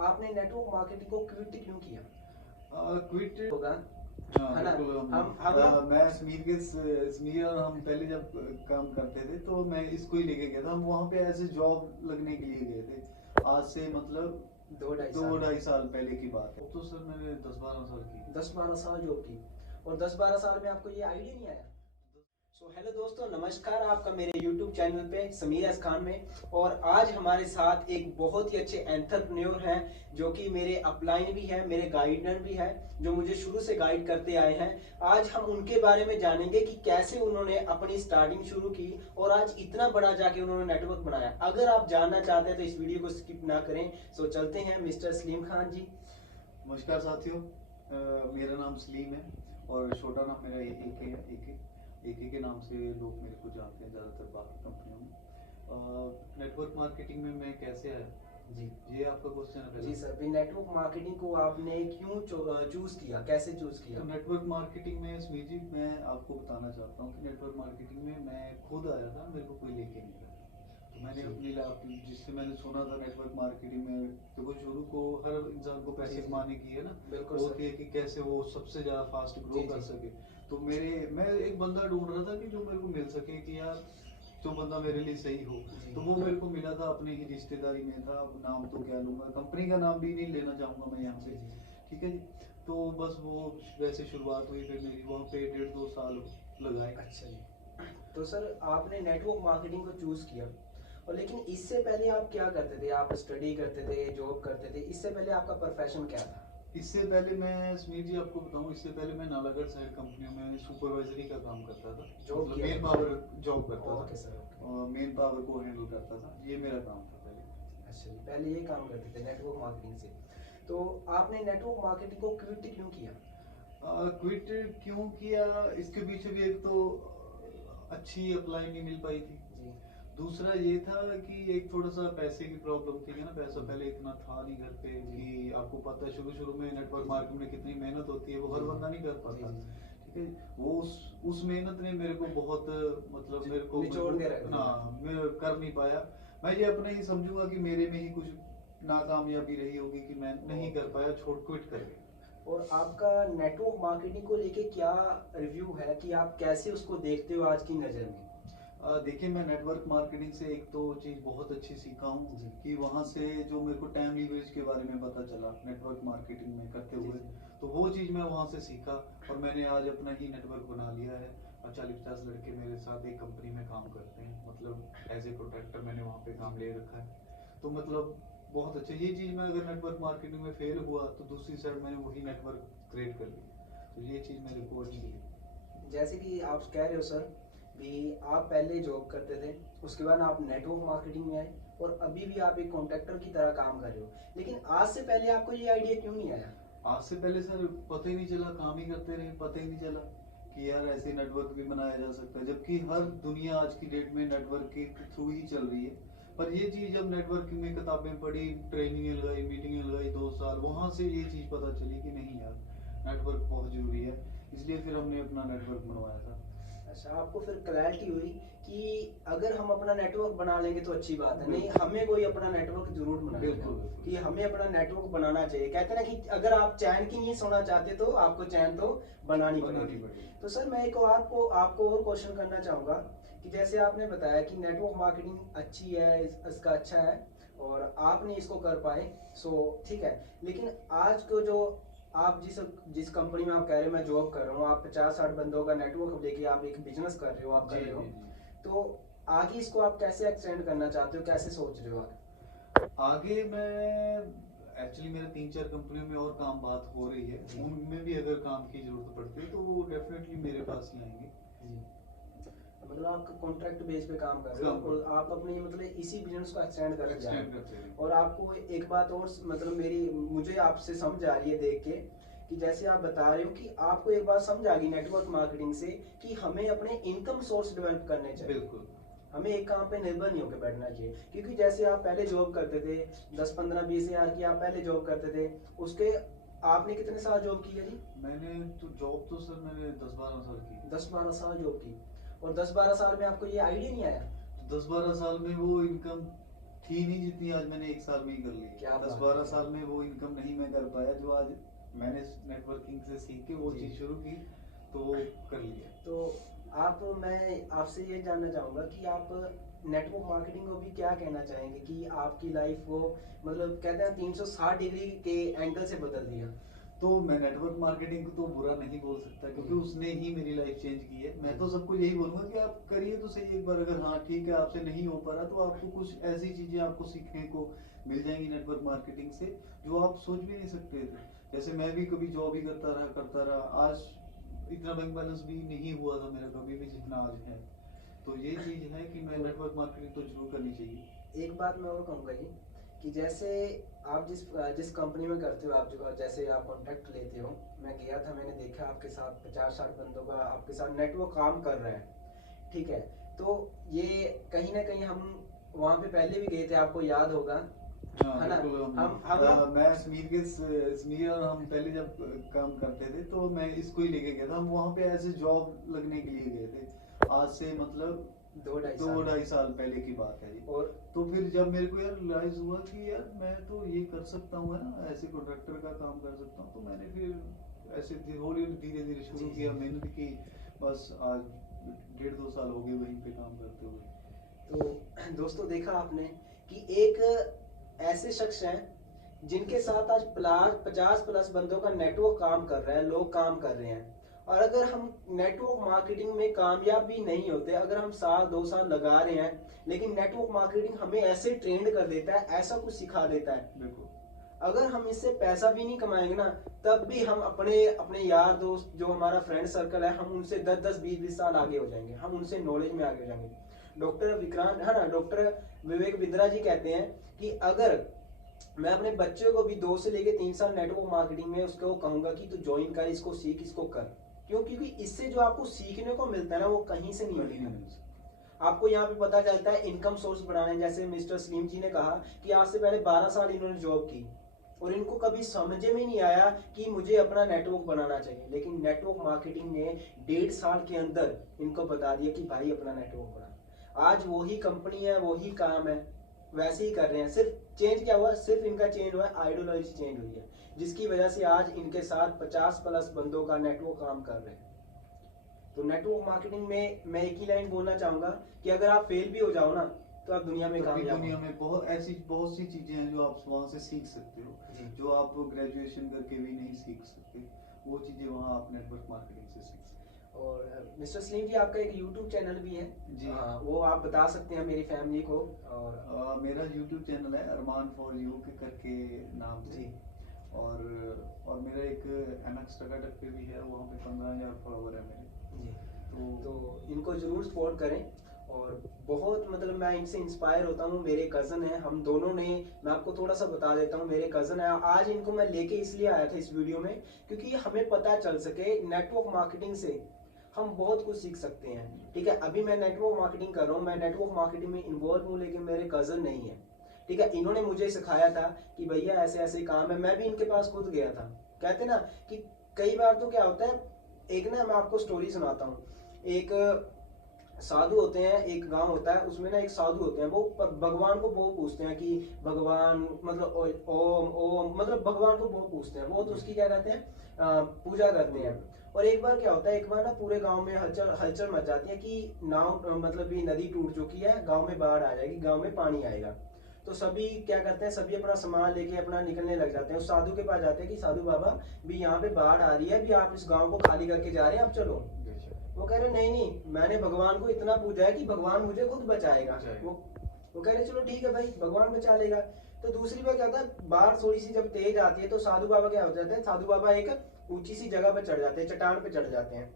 आपने network marketing को quit क्यों किया? क्विट होगा, है ना? बिल्कुल। हम लोग मैं समीर और हम पहले जब काम करते थे तो मैं इसको ही लेके गया था। हम वहाँ पे ऐसे जॉब लगने के लिए गए थे। आज से मतलब 2-2.5 साल पहले की बात है। तो सर मैंने 10-12 साल की 10-12 साल जॉब की और 10-12 साल में आपको ये आइडिया नहीं आया? हेलो दोस्तों, नमस्कार आपका मेरे YouTube चैनल पे समीर एस खान में। और आज हमारे साथ एक बहुत ही अच्छे एंटरप्रेन्योर हैं जो कि मेरे अपलाइन भी हैं, मेरे गाइडर भी हैं, जो मुझे शुरू से गाइड करते आए हैं। आज हम उनके बारे में जानेंगे कि कैसे उन्होंने अपनी स्टार्टिंग शुरू की और आज इतना बड़ा जाके उन्होंने नेटवर्क बनाया। अगर आप जानना चाहते हैं तो इस वीडियो को स्किप ना करें। चलते हैं मिस्टर सलीम खान जी। नमस्कार साथियों। मेरा नाम सलीम है और छोटा नाम मेरा एके के नाम से लोग मेरे को जानते हैं ज़्यादातर बाकी कंपनियों में। नेटवर्क मार्केटिंग में मैं कैसे आया जी ये आपका क्वेश्चन है जी सर, नेटवर्क मार्केटिंग को आपने क्यों चूज किया, कैसे चूज किया? तो नेटवर्क मार्केटिंग में स्मीर जी मैं आपको बताना चाहता हूँ कि नेटवर्क मार्केटिंग में मैं खुद आया था, मेरे को कोई लेके नहीं गया। तो मैंने अपनी जिससे मैंने सुना था नेटवर्क मार्केटिंग में, देखो शुरू को हर इंसान को पैसे कमाने की है ना, बिल्कुल वो सर। है कि कैसे वो सबसे ज़्यादा फास्ट ग्रो कर सके। तो मैं एक बंदा ढूंढ रहा था कि जो मेरे को मिल सके, कि यार जो बंदा मेरे लिए सही हो। तो वो मेरे को मिला था, अपने ही रिश्तेदारी में था। अब नाम तो क्या लूँगा, कंपनी का नाम भी नहीं लेना चाहूँगा मैं यहाँ पे, ठीक है जी। तो बस वो वैसे शुरुआत हुई, फिर मेरी वहाँ पे 1.5-2 साल लगाए। अच्छा जी। तो सर आपने नेटवर्क मार्केटिंग को चूज किया, और लेकिन इससे पहले आप क्या करते थे? आप स्टडी करते थे, जॉब करते थे? इससे पहले आपका प्रोफेशन क्या था? इससे पहले मैं समीर जी आपको बताऊं, इससे पहले मैं नालागढ़ साइड कंपनियों में सुपरवाइजरी का काम करता था। जॉब मतलब किया मेन था? पावर जॉब करता ओके था सर, ओके। और मेन पावर को हैंडल करता था, ये मेरा काम था पहले। अच्छा जी, पहले ये काम करते थे नेटवर्क मार्केटिंग से। तो आपने नेटवर्क मार्केटिंग को क्विट क्यों किया? क्विट क्यों किया, इसके पीछे भी एक तो अच्छी अप्लाई नहीं मिल पाई थी जी दूसरा ये था कि एक थोड़ा सा पैसे की प्रॉब्लम थी ना। पैसा पहले इतना था नहीं घर पे, कि आपको पता है शुरू शुरू में नेटवर्क मार्केट में कितनी मेहनत होती है, वो हर बंदा नहीं कर पाता, ठीक है। वो उस मेहनत ने मेरे को बहुत मतलब मेरे को निचोड़ के रख दिया। मैं कर नहीं पाया। मैं ये अपने ही समझूंगा कि मेरे में ही कुछ नाकामयाबी रही होगी कि मैं नहीं कर पाया, छोड़ क्विट कर गया। और आपका नेटवर्क मार्केटिंग को लेके क्या रिव्यू है कि आप कैसे उसको देखते हो आज की नज़र में? देखिए, मैं नेटवर्क मार्केटिंग से एक तो चीज़ बहुत अच्छी सीखा हूँ कि वहाँ से जो मेरे को टाइम लीवरेज के बारे में पता चला नेटवर्क मार्केटिंग में करते हुए, तो वो चीज़ मैं वहाँ से सीखा और मैंने आज अपना ही नेटवर्क बना लिया है। और 40-50 लड़के मेरे साथ एक कंपनी में काम करते हैं, मतलब एज ए प्रोटेक्टर मैंने वहाँ पे काम ले रखा है। तो मतलब बहुत अच्छा ये चीज़, मैं अगर नेटवर्क मार्केटिंग में फेल हुआ तो दूसरी साइड मैंने वही नेटवर्क क्रिएट कर लिया, तो ये चीज़ मेरे को अच्छी लगी। जैसे कि आप कह रहे हो सर कि आप पहले जॉब करते थे, उसके बाद आप नेटवर्क मार्केटिंग में आए और अभी भी आप एक कॉन्ट्रैक्टर की तरह काम कर रहे हो, लेकिन आज से पहले आपको ये आइडिया क्यों नहीं आया? आज से पहले सर पता ही नहीं चला, काम ही करते रहे, पता ही नहीं चला कि यार ऐसे नेटवर्क भी बनाया जा सकता है, जबकि हर दुनिया आज की डेट में नेटवर्क के थ्रू ही चल रही है। पर ये चीज़ जब नेटवर्किंग में किताबें पढ़ी, ट्रेनिंग लगाई, मीटिंग लगाई 2 साल, वहाँ से ये चीज़ पता चली कि नहीं यार नेटवर्क बहुत ज़रूरी है। इसलिए फिर हमने अपना नेटवर्क बनवाया था। अच्छा, आपको फिर क्लैरिटी हुई कि अगर हम अपना नेटवर्क बना लेंगे तो अच्छी बात है, नहीं हमें कोई अपना नेटवर्क जरूर बनाना है, कि हमें अपना नेटवर्क बनाना चाहिए। कहते हैं ना कि अगर आप चैन की नहीं सोना चाहते तो आपको चैन तो बनानी पड़ेगी। तो सर मैं एक और आपको और क्वेश्चन करना चाहूँगा कि जैसे आपने बताया कि नेटवर्क मार्केटिंग अच्छी है, इसका अच्छा है और आपने इसको कर पाए, सो ठीक है। लेकिन आज को जो आप जिस कंपनी में आप कह रहे हो मैं जॉब कर रहा हूँ, आप 50-60 बंदों का नेटवर्क लेके आप एक बिजनेस कर रहे हो, आप कर रहे हो, तो आगे इसको आप कैसे एक्सटेंड करना चाहते हो, कैसे सोच रहे हो आगे मैं एक्चुअली मेरे 3-4 कंपनियों में और काम बात हो रही है, उनमें भी अगर काम की जरूरत पड़ती है तो वो डेफिनेटली मेरे पास ही आएंगे जी। मतलब आप कॉन्ट्रैक्ट बेस पे काम कर रहे हो और आप अपनी मतलब इसी बिजनेस को एक्सटेंड कर रहे हो। और आपको एक बात और मतलब मुझे आपसे समझ आ रही है देख के कि जैसे आप बता रहे हो कि आपको एक बात समझ आ गई नेटवर्क मार्केटिंग से कि हमें अपने इनकम सोर्स डेवलप करने चाहिए। बिल्कुल, हमें एक काम पे निर्भर नहीं होकर बैठना चाहिए, क्योंकि जैसे आप पहले जॉब करते थे 10-15-20 हज़ार की आप पहले जॉब करते थे, उसके आपने कितने साल जॉब की है जी? मैंने तो जॉब तो सर मैंने 10-12 साल की। 10-12 साल जॉब की और 10-12 साल में आपको ये आइडिया नहीं आया? 10-12 साल में वो इनकम थी नहीं जितनी आज मैंने एक साल में ही कर ली। क्या बात 10-12 है। साल में वो इनकम नहीं मैं कर पाया जो आज मैंने नेटवर्किंग से सीख के वो जी। चीज़ शुरू की, तो वो कर लिया। तो मैं आपसे ये जानना चाहूँगा कि आप नेटवर्क मार्केटिंग को भी क्या कहना चाहेंगे कि आपकी लाइफ को मतलब कहते हैं 360 डिग्री के एंगल से बदल दिया। तो मैं नेटवर्क मार्केटिंग को तो बुरा नहीं बोल सकता क्योंकि जी। उसने ही मेरी लाइफ चेंज की है। मैं जी। तो सबको यही बोलूंगा कि आप करिए तो सही एक बार, अगर हाँ ठीक है आपसे नहीं हो पा रहा तो आपको कुछ ऐसी चीजें आपको सीखने को मिल जाएंगी नेटवर्क मार्केटिंग से जो आप सोच भी नहीं सकते थे। जैसे मैं भी कभी जॉब ही करता रहा, आज इतना बैंक बैलेंस भी नहीं हुआ था मेरा कभी भी जितना आज है। तो ये चीज है कि मैं नेटवर्क मार्केटिंग तो जरूर करनी चाहिए। एक बात मैं और कहूँगा जी कि जैसे आप जिस कंपनी में करते हो, आप जो जैसे आप कॉन्ट्रैक्ट लेते हो, मैं गया था, मैंने देखा आपके साथ 50-60 बंदों का आपके साथ नेटवर्क काम कर रहा है, ठीक है। तो ये कहीं ना कहीं हम वहाँ पे पहले भी गए थे, आपको याद होगा, हाँ है ना। बिल्कुल। हम ना मैं समीर और हम पहले जब काम करते थे तो मैं इसको ही लेके गया था। हम वहाँ पे ऐसे जॉब लगने के लिए गए थे, आज से मतलब 2-2.5 साल पहले की बात है ये। और तो फिर जब मेरे को यार रियलाइज हुआ कि यार मैं तो ये कर सकता हूँ, है ना, ऐसे कॉन्ट्रैक्टर का काम कर सकता हूँ, तो मैंने फिर ऐसे हौली धीरे धीरे शुरू जी, किया, जी। मेहनत की। बस आज 1.5-2 साल हो गए वहीं पे काम करते हुए। तो दोस्तों देखा आपने कि एक ऐसे शख्स हैं जिनके साथ आज 50+ बंदों का नेटवर्क काम कर रहा है, लोग काम कर रहे हैं। और अगर हम नेटवर्क मार्केटिंग में कामयाब भी नहीं होते, अगर हम 1-2 साल लगा रहे हैं, लेकिन नेटवर्क मार्केटिंग हमें ऐसे ट्रेंड कर देता है, ऐसा कुछ सिखा देता है, बिल्कुल। अगर हम इससे पैसा भी नहीं कमाएंगे ना, तब भी हम अपने अपने यार दोस्त जो हमारा फ्रेंड सर्कल है, हम उनसे 10-10 20-20 साल आगे हो जाएंगे, हम उनसे नॉलेज में आगे हो जाएंगे। डॉक्टर विक्रांत, है ना, डॉक्टर विवेक बिंद्रा जी कहते हैं कि अगर मैं अपने बच्चे को भी 2 से लेके 3 साल नेटवर्क मार्केटिंग में उसको कहूंगा कि तू ज्वाइन कर, इसको सीख, इसको कर। क्यों? क्योंकि इससे जो आपको सीखने को मिलता है ना, वो कहीं से नहीं नहीं मिलेगा। मिल सकता। आपको यहाँ पे पता चलता है इनकम सोर्स बढ़ाने, जैसे मिस्टर सलीम जी ने कहा कि आज से पहले 12 साल इन्होंने जॉब की और इनको कभी समझ में नहीं आया कि मुझे अपना नेटवर्क बनाना चाहिए, लेकिन नेटवर्क मार्केटिंग ने 1.5 साल के अंदर इनको बता दिया कि भाई अपना नेटवर्क बना। आज वही कंपनी है, वही काम है, वैसे ही कर रहे हैं। सिर्फ चेंज क्या हुआ? सिर्फ इनका चेंज हुआ है, आइडियोलॉजी चेंज हुई है, जिसकी वजह से आज इनके साथ 50+ बंदों का नेटवर्क काम कर रहे हैं। तो नेटवर्क मार्केटिंग में मैं एक ही लाइन बोलना चाहूंगा कि अगर आप फेल भी हो जाओ ना, तो आप दुनिया में तो भी कामयाब दुनिया हो। में बहुत सी चीजें हैं जो आप वहाँ से सीख सकते हो, जी। जो आप ग्रेजुएशन करके भी नहीं सीख सकते। वो चीजें वहाँ आप नेटवर्क मार्केटिंग से सीख सकते और मिस्टर सलीम जी, आपका एक यूट्यूब चैनल भी है जी। वो आप बता सकते हैं मेरी फैमिली को। और हो। मेरा यूट्यूब चैनल है अरमान फॉर यू के करके नाम से। जी। और मेरा एक MX टकाटक पे भी है, वहाँ पे 15,000 फॉलोवर है मेरे। जी। तो तो इनको जरूर सपोर्ट करें। और बहुत मतलब मैं इनसे इंस्पायर होता हूँ। मेरे कज़न हैं, हम दोनों ने, मैं आपको थोड़ा सा बता देता हूँ, मेरे कज़न है। आज इनको मैं लेके इसलिए आया था इस वीडियो में क्योंकि हमें पता चल सके नेटवर्क मार्केटिंग से हम बहुत कुछ सीख सकते हैं। ठीक है, अभी मैं नेटवर्क मार्केटिंग कर रहा हूँ, मैं नेटवर्क मार्केटिंग में इन्वॉल्व हूँ, लेकिन मेरे कज़न नहीं है। ठीक है, इन्होंने मुझे सिखाया था कि भैया ऐसे ऐसे काम है। मैं भी इनके पास खुद गया था। कहते ना कि कई बार तो क्या होता है, एक ना मैं आपको स्टोरी सुनाता हूँ। एक साधु होते हैं, एक गांव होता है, उसमें ना एक साधु होते हैं, वो भगवान को बहुत पूछते हैं कि भगवान मतलब ओम ओम, मतलब भगवान को बहुत पूछते हैं, वो तो उसकी क्या कहते हैं, पूजा करते हैं। और एक बार क्या होता है, एक बार ना पूरे गांव में हलचल हलचल मच जाती है कि नाव मतलब ये नदी टूट चुकी है, गांव में बाढ़ आ जाएगी, गांव में पानी आएगा। तो सभी क्या करते हैं, सभी अपना सामान लेके अपना निकलने लग जाते हैं। उस साधु के पास जाते हैं कि साधु बाबा भी यहाँ पे बाढ़ आ रही है, भी आप इस गांव को खाली करके जा रहे हैं, आप चलो। वो कह रहे नहीं नहीं, मैंने भगवान को इतना पूजा है कि भगवान मुझे खुद बचाएगा। वो कह रहे चलो ठीक है भाई, भगवान बचा लेगा। तो दूसरी बार क्या होता है, बाढ़ थोड़ी सी जब तेज आती है तो साधु बाबा क्या हो जाते हैं, साधु बाबा एक ऊंची सी जगह पर चढ़ जाते हैं, चट्टान पे चढ़ जाते हैं।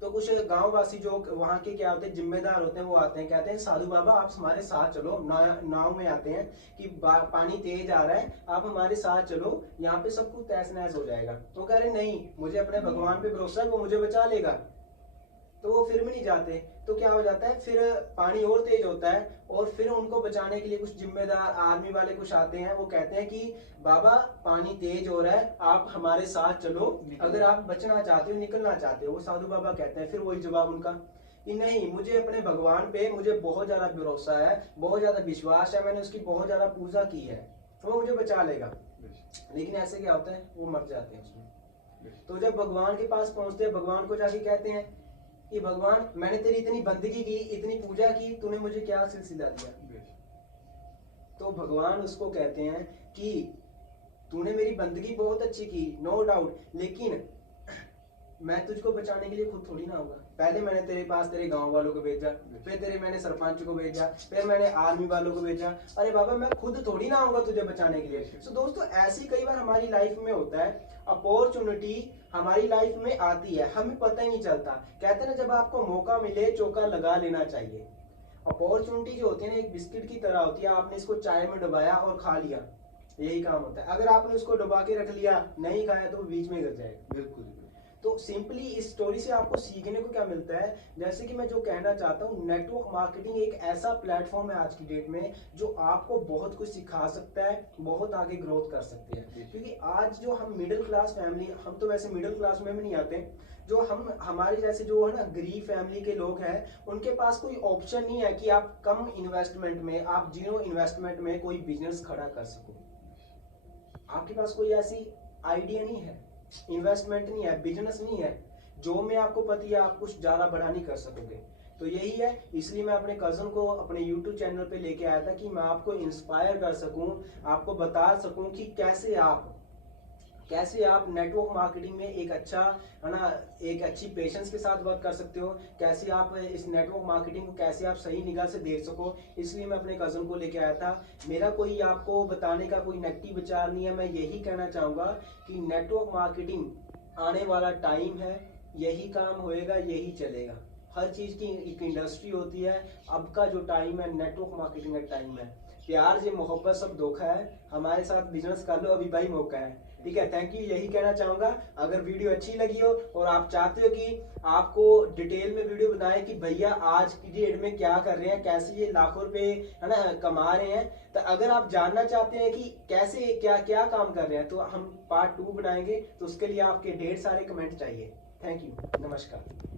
तो कुछ गांववासी जो वहाँ के क्या होते हैं, जिम्मेदार होते हैं, वो आते हैं, कहते हैं साधु बाबा आप हमारे साथ चलो। नाव में आते हैं कि पानी तेज आ रहा है, आप हमारे साथ चलो, यहाँ पे सब कुछ तहस नहस हो जाएगा। तो कह रहे नहीं, मुझे अपने भगवान पे भरोसा है, वो मुझे बचा लेगा। तो वो फिर भी नहीं जाते। तो क्या हो जाता है, फिर पानी और तेज होता है और फिर उनको बचाने के लिए कुछ जिम्मेदार आर्मी वाले कुछ आते हैं। वो कहते हैं कि बाबा पानी तेज हो रहा है, आप हमारे साथ चलो, अगर आप बचना चाहते हो, निकलना चाहते हो। वो साधु बाबा कहते हैं, फिर वही जवाब उनका कि नहीं, मुझे अपने भगवान पे मुझे बहुत ज्यादा भरोसा है, बहुत ज्यादा विश्वास है, मैंने उसकी बहुत ज्यादा पूजा की है, तो वो मुझे बचा लेगा। लेकिन ऐसे क्या होता है, वो मर जाते हैं उसमें। तो जब भगवान के पास पहुंचते हैं, भगवान को जाके कहते हैं कि भगवान, मैंने तेरी इतनी बंदगी की, इतनी पूजा की, तूने मुझे क्या सिलसिला दिया? तो भगवान उसको कहते हैं कि तूने मेरी बंदगी बहुत अच्छी की, नो डाउट, लेकिन मैं तुझको बचाने के लिए खुद थोड़ी ना आऊंगा। पहले मैंने तेरे पास तेरे गांव वालों को भेजा, फिर तेरे मैंने सरपंच को भेजा, फिर मैंने आर्मी वालों को भेजा। अरे बाबा, मैं खुद थोड़ी ना आऊंगा तुझे बचाने के लिए। तो दोस्तों, ऐसी कई बार हमारी लाइफ में होता है, अपॉर्चुनिटी हमारी लाइफ में आती है, हमें पता ही नहीं चलता। कहते हैं ना, जब आपको मौका मिले चौका लगा लेना चाहिए। अपॉर्चुनिटी जो होती है ना, एक बिस्किट की तरह होती है, आपने इसको चाय में डुबाया और खा लिया, यही काम होता है। अगर आपने उसको डुबा के रख लिया, नहीं खाया, तो बीच में गिर जाएगा। बिल्कुल। तो सिंपली इस स्टोरी से आपको सीखने को क्या मिलता है, जैसे कि मैं जो कहना चाहता हूँ, नेटवर्क मार्केटिंग एक ऐसा प्लेटफॉर्म है आज की डेट में जो आपको बहुत कुछ सिखा सकता है, बहुत आगे ग्रोथ कर सकते हैं। क्योंकि आज जो हम मिडिल क्लास फैमिली, हम तो वैसे मिडिल क्लास में भी नहीं आते, जो हम हमारे जैसे जो है ना गरीब फैमिली के लोग हैं, उनके पास कोई ऑप्शन नहीं है कि आप कम इन्वेस्टमेंट में, आप जीरो इन्वेस्टमेंट में कोई बिजनेस खड़ा कर सको। आपके पास कोई ऐसी आइडिया नहीं है, इन्वेस्टमेंट नहीं है, बिजनेस नहीं है, जो में आपको पता है आप कुछ ज्यादा बड़ा नहीं कर सकोगे। तो यही है, इसलिए मैं अपने कजन को अपने YouTube चैनल पे लेके आया था कि मैं आपको इंस्पायर कर सकूं, आपको बता सकूं कि कैसे आप नेटवर्क मार्केटिंग में एक अच्छा, है ना, एक अच्छी पेशेंस के साथ वर्क कर सकते हो, कैसे आप इस नेटवर्क मार्केटिंग को कैसे आप सही निगाह से देख सको। इसलिए मैं अपने कजन को लेके आया था। मेरा कोई आपको बताने का कोई नेगेटिव विचार नहीं है, मैं यही कहना चाहूंगा कि नेटवर्क मार्केटिंग आने वाला टाइम है, यही काम होएगा, यही चलेगा। हर चीज की एक इंडस्ट्री होती है, अब का जो टाइम है नेटवर्क मार्केटिंग का टाइम है। प्यार से मोहब्बत सब धोखा है, हमारे साथ बिजनेस कर लो, अभी भाई मौका है। ठीक है, थैंक यू, यही कहना चाहूंगा। अगर वीडियो अच्छी लगी हो और आप चाहते हो कि आपको डिटेल में वीडियो बताएं कि भैया आज की डेट में क्या कर रहे हैं, कैसे ये लाखों रुपए, है ना, कमा रहे हैं, तो अगर आप जानना चाहते हैं कि कैसे क्या क्या काम कर रहे हैं, तो हम पार्ट 2 बनाएंगे। तो उसके लिए आपके ढेर सारे कमेंट चाहिए। थैंक यू, नमस्कार।